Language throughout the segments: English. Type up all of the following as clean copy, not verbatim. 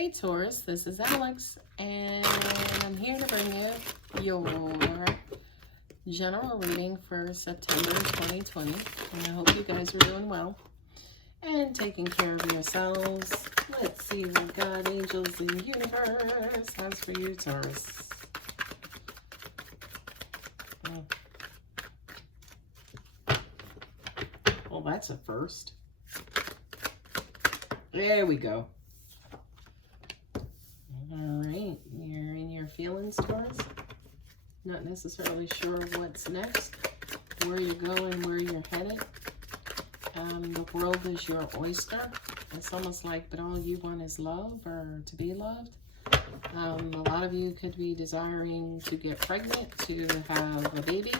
Hey Taurus, this is Alex, and I'm here to bring you your general reading for September 2020. And I hope you guys are doing well and taking care of yourselves. Let's see what God, angels, and universe has for you, Taurus. Well, that's a first. There we go. All right, you're in your feelings, Taurus. Not necessarily sure what's next, where you're going, where you're headed. The world is your oyster. It's almost like, but all you want is love or to be loved. A lot of you could be desiring to get pregnant, to have a baby.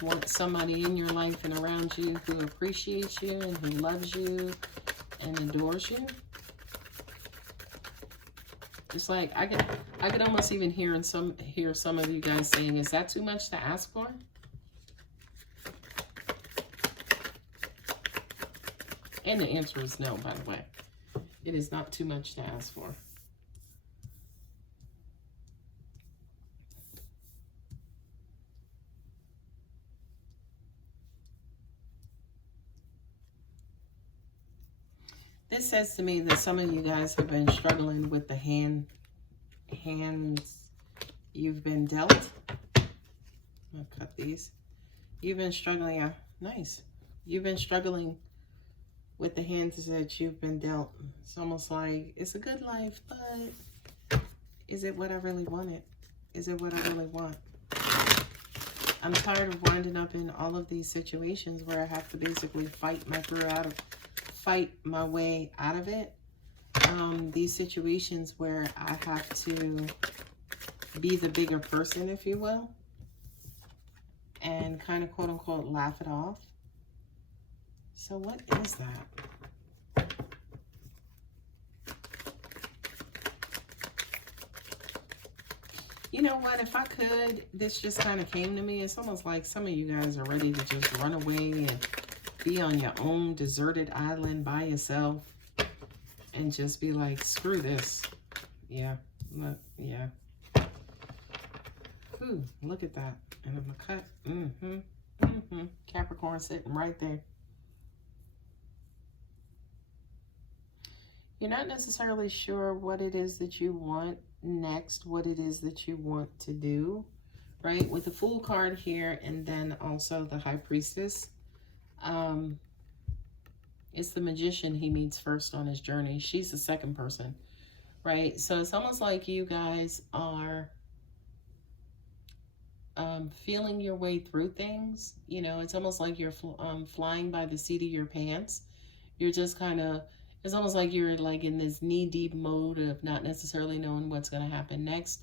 Want somebody in your life and around you who appreciates you and who loves you and adores you. It's like I could almost even hear some of you guys saying, "Is that too much to ask for?" And the answer is no, by the way. It is not too much to ask for. This says to me that some of you guys have been struggling with the hands you've been dealt. I'll cut these. You've been struggling. Nice. You've been struggling with the hands that you've been dealt. It's almost like it's a good life, but is it what I really wanted? Is it what I really want? I'm tired of winding up in all of these situations where I have to basically fight my way out of it. These situations where I have to be the bigger person, if you will, and kind of quote unquote laugh it off. So what is that? You know what, if I could, this just kind of came to me. It's almost like some of you guys are ready to just run away and be on your own deserted island by yourself and just be like, screw this. Yeah, look, yeah. Ooh, look at that. And I'm gonna cut. Capricorn sitting right there. You're not necessarily sure what it is that you want next, what it is that you want to do, right? With the Fool card here and then also the High Priestess. It's the Magician he meets first on his journey. She's the second person, right? So it's almost like you guys are feeling your way through things. You know, it's almost like you're flying by the seat of your pants. You're just kind of, it's almost like you're like in this knee-deep mode of not necessarily knowing what's going to happen next.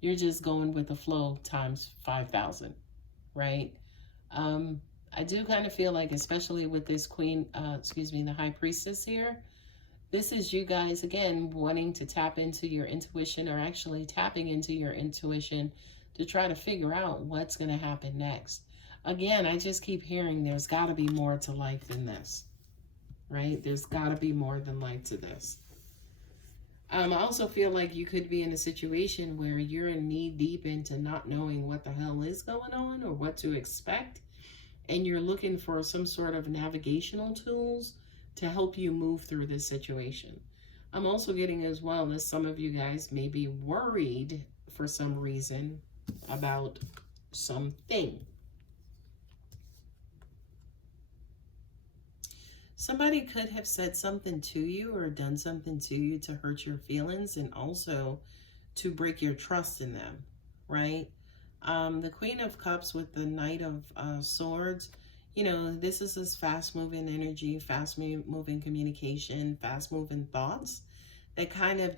You're just going with the flow times 5,000, right? I do kind of feel like, especially with this the High Priestess here, this is you guys, again, wanting to tap into your intuition, or actually tapping into your intuition to try to figure out what's going to happen next. Again, I just keep hearing there's got to be more to life than this, right? There's got to be more than life to this. I also feel like you could be in a situation where you're knee deep into not knowing what the hell is going on or what to expect. And you're looking for some sort of navigational tools to help you move through this situation. I'm also getting as well that some of you guys may be worried for some reason about something. Somebody could have said something to you or done something to you to hurt your feelings and also to break your trust in them, right? The Queen of Cups with the Knight of Swords, you know, this is this fast-moving energy, fast-moving communication, fast-moving thoughts that kind of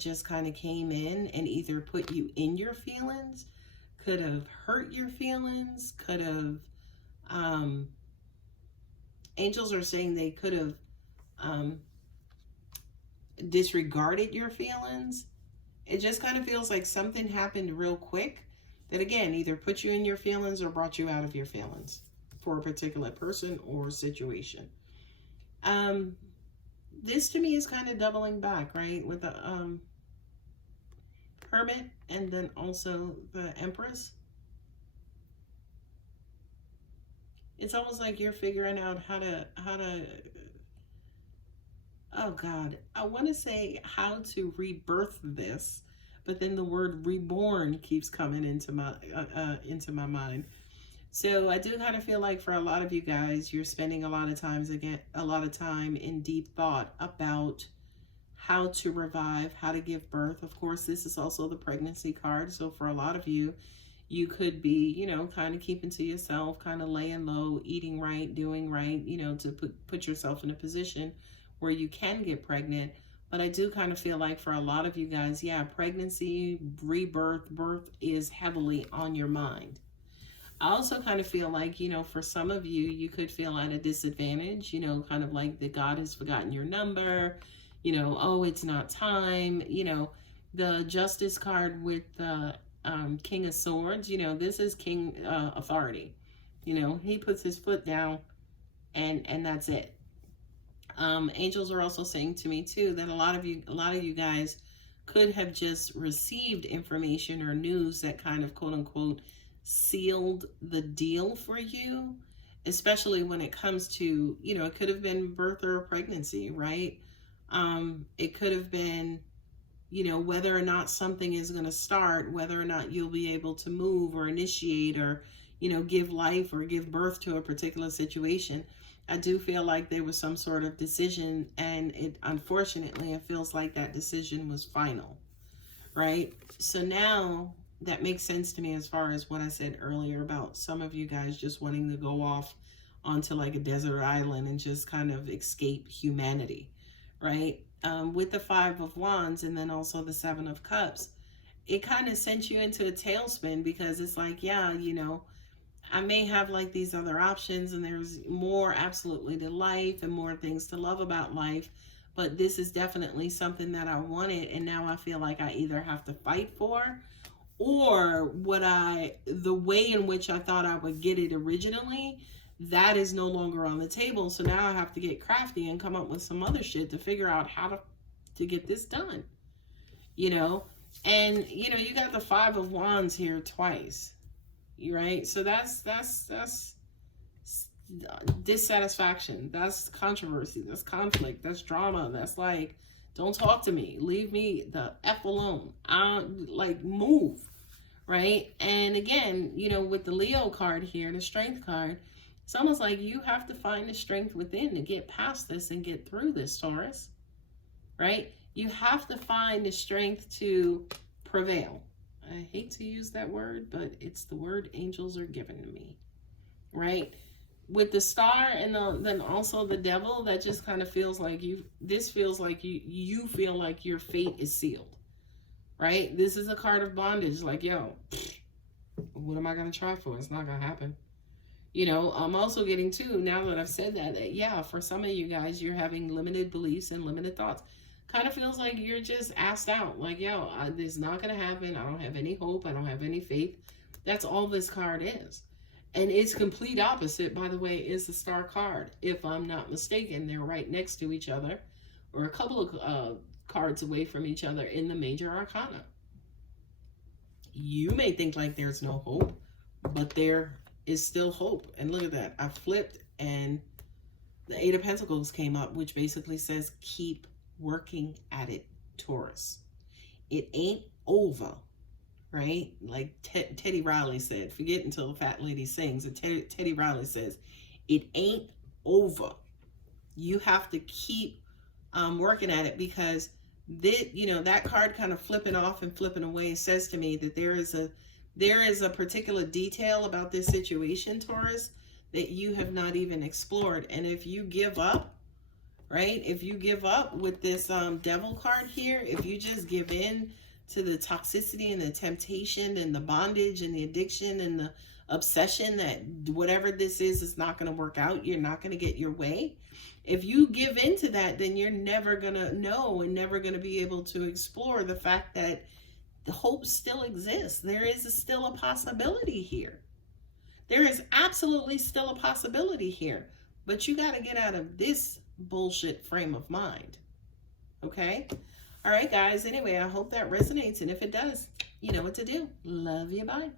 came in and either put you in your feelings, could have hurt your feelings, could have, angels are saying they could have disregarded your feelings. It just kind of feels like something happened real quick that, again, either put you in your feelings or brought you out of your feelings for a particular person or situation. This to me is kind of doubling back, right? With the Hermit, and then also the Empress. It's almost like you're figuring out how to oh God, I want to say how to rebirth this, but then the word reborn keeps coming into my mind. So I do kind of feel like for a lot of you guys, you're spending a lot of time in deep thought about how to revive, how to give birth. Of course, this is also the pregnancy card. So for a lot of you, you could be, kind of keeping to yourself, kind of laying low, eating right, doing right, to put yourself in a position where you can get pregnant. But I do kind of feel like for a lot of you guys, yeah, pregnancy, rebirth, birth is heavily on your mind. I also kind of feel like, for some of you, you could feel at a disadvantage, kind of like that God has forgotten your number, oh, it's not time, the Justice card with the King of Swords, this is King authority. He puts his foot down and that's it. Angels are also saying to me too that a lot of you guys could have just received information or news that kind of quote unquote sealed the deal for you, especially when it comes to, it could have been birth or pregnancy, right? It could have been, whether or not something is going to start, whether or not you'll be able to move or initiate or, give life or give birth to a particular situation. I do feel like there was some sort of decision, and unfortunately it feels like that decision was final, right? So now that makes sense to me as far as what I said earlier about some of you guys just wanting to go off onto like a desert island and just kind of escape humanity, right? With the Five of Wands and then also the Seven of Cups, it kind of sent you into a tailspin because it's like, yeah, I may have like these other options and there's more absolutely to life and more things to love about life, but this is definitely something that I wanted, and now I feel like I either have to fight for, or the way in which I thought I would get it originally, that is no longer on the table. So now I have to get crafty and come up with some other shit to figure out how to get this done, and you got the Five of Wands here twice, right? So that's dissatisfaction, that's controversy, that's conflict, that's drama, that's like, don't talk to me, leave me the F alone, like move, right? And again, with the Leo card here, the Strength card, it's almost like you have to find the strength within to get past this and get through this, Taurus, right? You have to find the strength to prevail. I hate to use that word, but it's the word angels are giving to me, right? With the Star and then also the Devil, that just kind of feels like you feel like your fate is sealed, right? This is a card of bondage. Like, yo, what am I going to try for? It's not going to happen. I'm also getting too, now that I've said that, yeah, for some of you guys, you're having limited beliefs and limited thoughts. Kind of feels like you're just asked out. Like, yo, this is not going to happen. I don't have any hope. I don't have any faith. That's all this card is. And its complete opposite, by the way, is the Star card. If I'm not mistaken, they're right next to each other, or a couple of cards away from each other in the Major Arcana. You may think like there's no hope, but there is still hope. And look at that. I flipped and the Eight of Pentacles came up, which basically says keep working at it, Taurus. It ain't over, right? Like Teddy Riley said, forget until the fat lady sings. And Teddy Riley says, it ain't over. You have to keep working at it, because that card kind of flipping off and flipping away says to me that there is a particular detail about this situation, Taurus, that you have not even explored. And if you give up, right? If you give up with this Devil card here, if you just give in to the toxicity and the temptation and the bondage and the addiction and the obsession that whatever this is not going to work out, you're not going to get your way. If you give into that, then you're never going to know and never going to be able to explore the fact that the hope still exists. There is still a possibility here. There is absolutely still a possibility here. But you got to get out of this bullshit frame of mind. Okay? All right, guys. Anyway, I hope that resonates. And if it does, you know what to do. Love you. Bye.